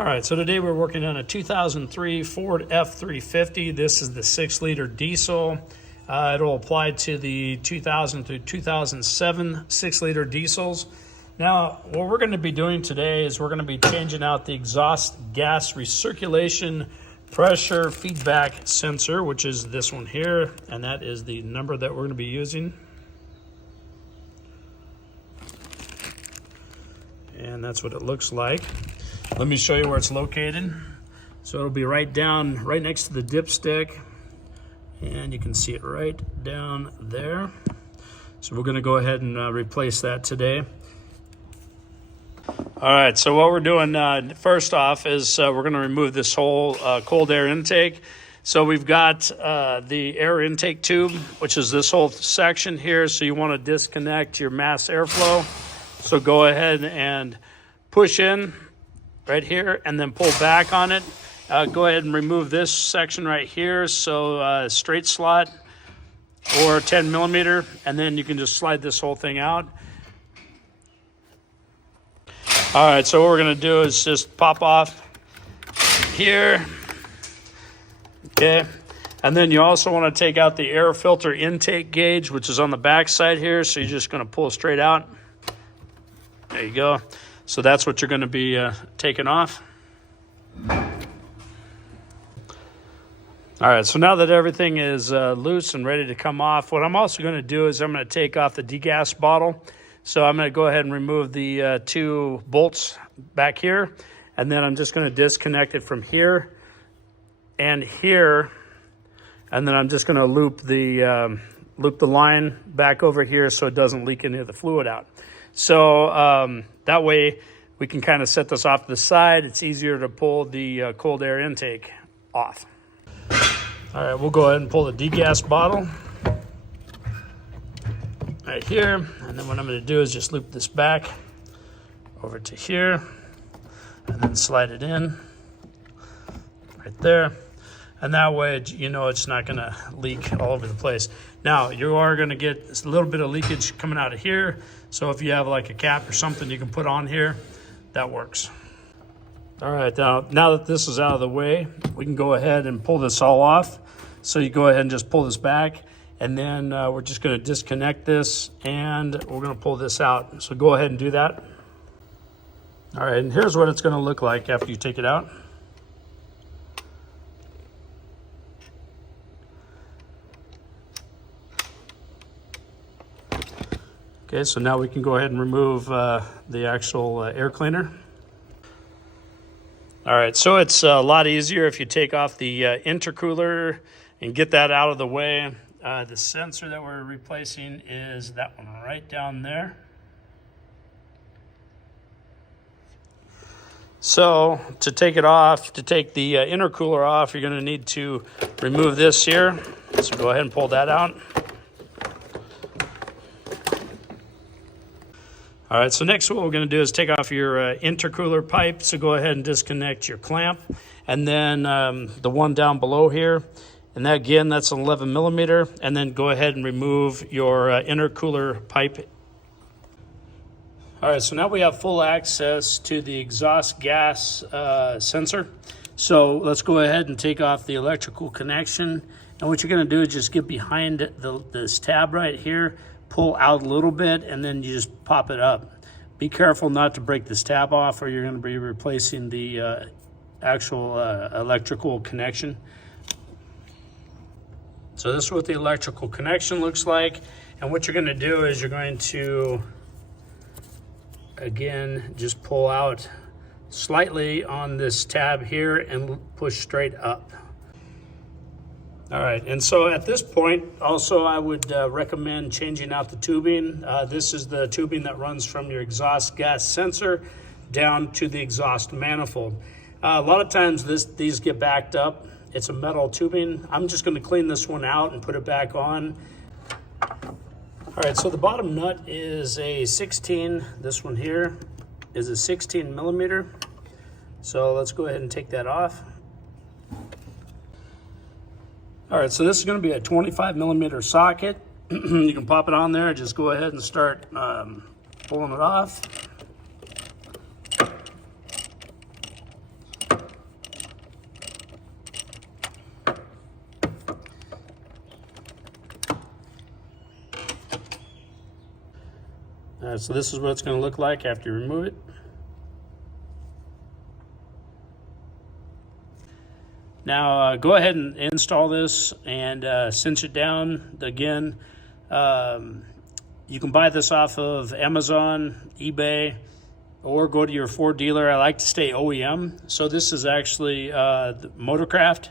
All right, so today we're working on a 2003 Ford F350. This is the 6-liter diesel. It'll apply to the 2000 through 2007 6-liter diesels. Now, what we're going to be doing today is we're going to be changing out the exhaust gas recirculation pressure feedback sensor, which is this one here, and that is the number that we're going to be using. And that's what it looks like. Let me show you where it's located. So it'll be right next to the dipstick, and you can see it right down there. So we're going to go ahead and replace that today. All right, so what we're doing first off is we're going to remove this whole cold air intake. So we've got the air intake tube, which is this whole section here. So you want to disconnect your mass airflow. So go ahead and push in right here and then pull back on it. Go ahead and remove this section right here. So straight slot or 10 millimeter, and then you can just slide this whole thing out. All right, so what we're gonna do is just pop off here, okay? And then you also wanna take out the air filter intake gauge, which is on the back side here. So you're just gonna pull straight out. There you go. So that's what you're gonna be taking off. All right, so now that everything is loose and ready to come off, what I'm also gonna do is I'm gonna take off the degas bottle. So I'm gonna go ahead and remove the two bolts back here, and then I'm just gonna disconnect it from here and here, and then I'm just gonna loop the line back over here so it doesn't leak any of the fluid out. So that way we can kind of set this off to the side. It's easier to pull the cold air intake off. All right, we'll go ahead and pull the degas bottle right here, and then what I'm going to do is just loop this back over to here and then slide it in right there, and that way you know it's not going to leak all over the place. Now you are going to get a little bit of leakage coming out of here, so if you have like a cap or something you can put on here, that works. All right, now that this is out of the way, we can go ahead and pull this all off. So you go ahead and just pull this back, and then we're just going to disconnect this, and we're going to pull this out. So go ahead and do that. All right, and here's what it's going to look like after you take it out. Okay, so now we can go ahead and remove the actual air cleaner. All right, so it's a lot easier if you take off the intercooler and get that out of the way. The sensor that we're replacing is that one right down there. So to take it off, to take the intercooler off, you're going to need to remove this here. So go ahead and pull that out. All right, so next what we're going to do is take off your intercooler pipe. So go ahead and disconnect your clamp, and then the one down below here. And that, again, that's an 11 millimeter. And then go ahead and remove your intercooler pipe. All right, so now we have full access to the exhaust gas sensor. So let's go ahead and take off the electrical connection. And what you're going to do is just get behind this tab right here, pull out a little bit, and then you just pop it up. Be careful not to break this tab off, or you're going to be replacing the actual electrical connection. So this is what the electrical connection looks like. And what you're going to do is you're going to, again, just pull out slightly on this tab here and push straight up. All right, and so at this point, also I would recommend changing out the tubing. This is the tubing that runs from your exhaust gas sensor down to the exhaust manifold. A lot of times these get backed up. It's a metal tubing. I'm just going to clean this one out and put it back on. All right, so the bottom nut is a 16. This one here is a 16 millimeter. So let's go ahead and take that off. All right, so this is going to be a 25 millimeter socket. You can pop it on there. Just go ahead and start pulling it off. So this is what it's going to look like after you remove it. Now go ahead and install this and cinch it down. Again, you can buy this off of Amazon, eBay, or go to your Ford dealer. I like to stay OEM. So this is actually Motorcraft.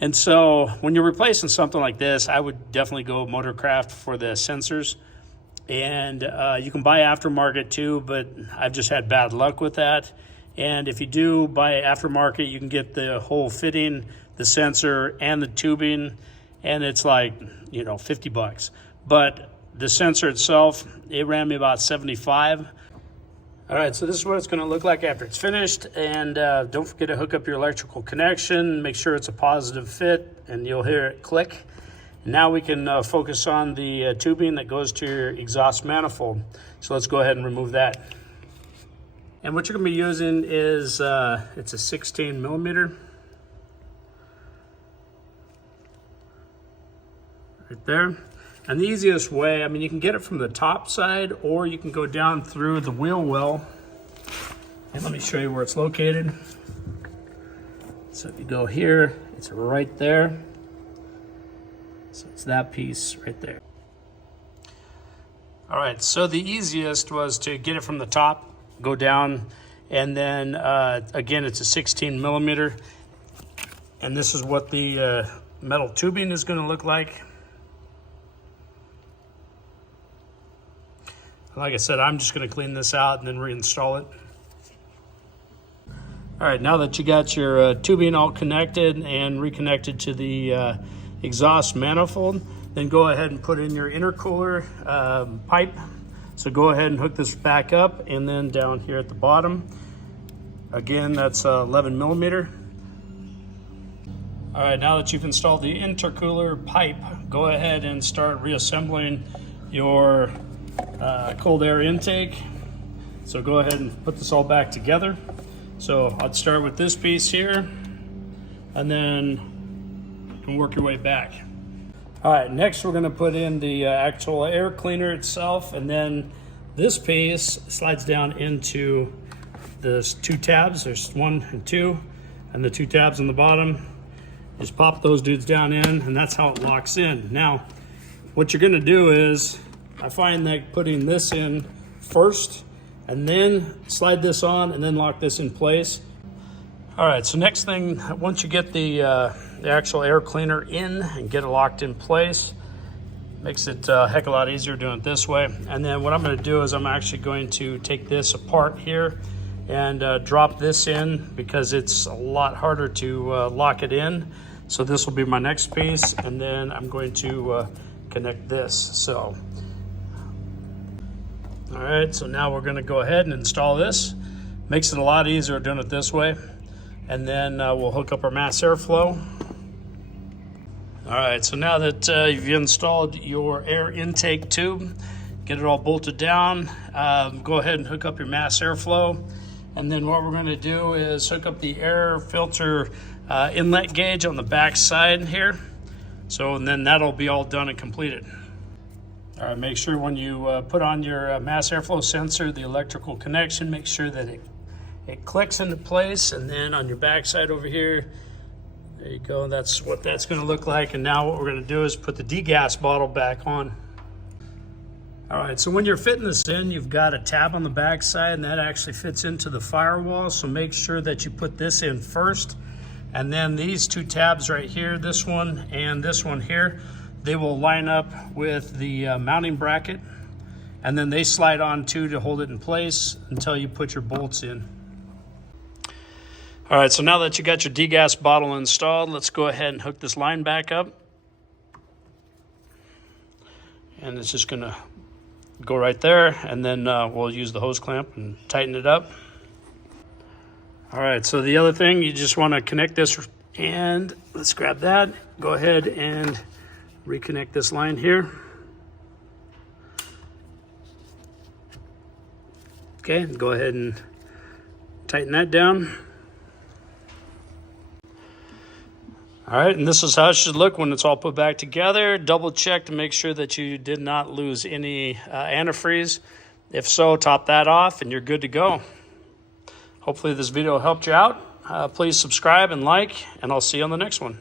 And so when you're replacing something like this, I would definitely go Motorcraft for the sensors. And you can buy aftermarket too, but I've just had bad luck with that. And if you do buy aftermarket, you can get the whole fitting, the sensor, and the tubing, and it's like, you know, $50. But the sensor itself, it ran me about $75. All right, so this is what it's going to look like after it's finished. And don't forget to hook up your electrical connection. Make sure it's a positive fit, and you'll hear it click. And now we can focus on the tubing that goes to your exhaust manifold. So let's go ahead and remove that. And what you're going to be using is, it's a 16 millimeter. Right there. And the easiest way, I mean, you can get it from the top side, or you can go down through the wheel well. And let me show you where it's located. So if you go here, it's right there. So it's that piece right there. All right, so the easiest was to get it from the top, go down, and then again, it's a 16 millimeter. And this is what the metal tubing is going to look like. Like I said, I'm just going to clean this out and then reinstall it. All right, now that you got your tubing all connected and reconnected to the exhaust manifold, then go ahead and put in your intercooler pipe. So go ahead and hook this back up, and then down here at the bottom, again, that's 11 millimeter. All right, now that you've installed the intercooler pipe, go ahead and start reassembling your cold air intake. So go ahead and put this all back together. So I'd start with this piece here, and then you can work your way back. All right, next we're gonna put in the actual air cleaner itself, and then this piece slides down into the two tabs. There's 1 and 2, and the 2 tabs on the bottom. Just pop those dudes down in, and that's how it locks in. Now, what you're gonna do is, I find that putting this in first, and then slide this on, and then lock this in place. All right, so next thing, once you get the actual air cleaner in and get it locked in place, makes it a heck of a lot easier doing it this way. And then what I'm gonna do is I'm actually going to take this apart here and drop this in, because it's a lot harder to lock it in. So this will be my next piece, and then I'm going to connect this. So, all right, so now we're gonna go ahead and install this. Makes it a lot easier doing it this way. And then we'll hook up our mass airflow. All right, so now that you've installed your air intake tube, get it all bolted down, go ahead and hook up your mass airflow. And then what we're gonna do is hook up the air filter inlet gauge on the back side here. So, and then that'll be all done and completed. All right, make sure when you put on your mass airflow sensor, the electrical connection, make sure that it clicks into place. And then on your back side over here, there you go, that's what that's gonna look like. And now what we're gonna do is put the degas bottle back on. All right, so when you're fitting this in, you've got a tab on the back side, and that actually fits into the firewall. So make sure that you put this in first. And then these 2 tabs right here, this one and this one here, they will line up with the mounting bracket, and then they slide on too to hold it in place until you put your bolts in. All right, so now that you got your degas bottle installed, let's go ahead and hook this line back up. And it's just gonna go right there, and then we'll use the hose clamp and tighten it up. All right, so the other thing, you just wanna connect this, and let's grab that. Go ahead and reconnect this line here. Okay, go ahead and tighten that down. All right, and this is how it should look when it's all put back together. Double check to make sure that you did not lose any antifreeze. If so, top that off and you're good to go. Hopefully this video helped you out. Please subscribe and like, and I'll see you on the next one.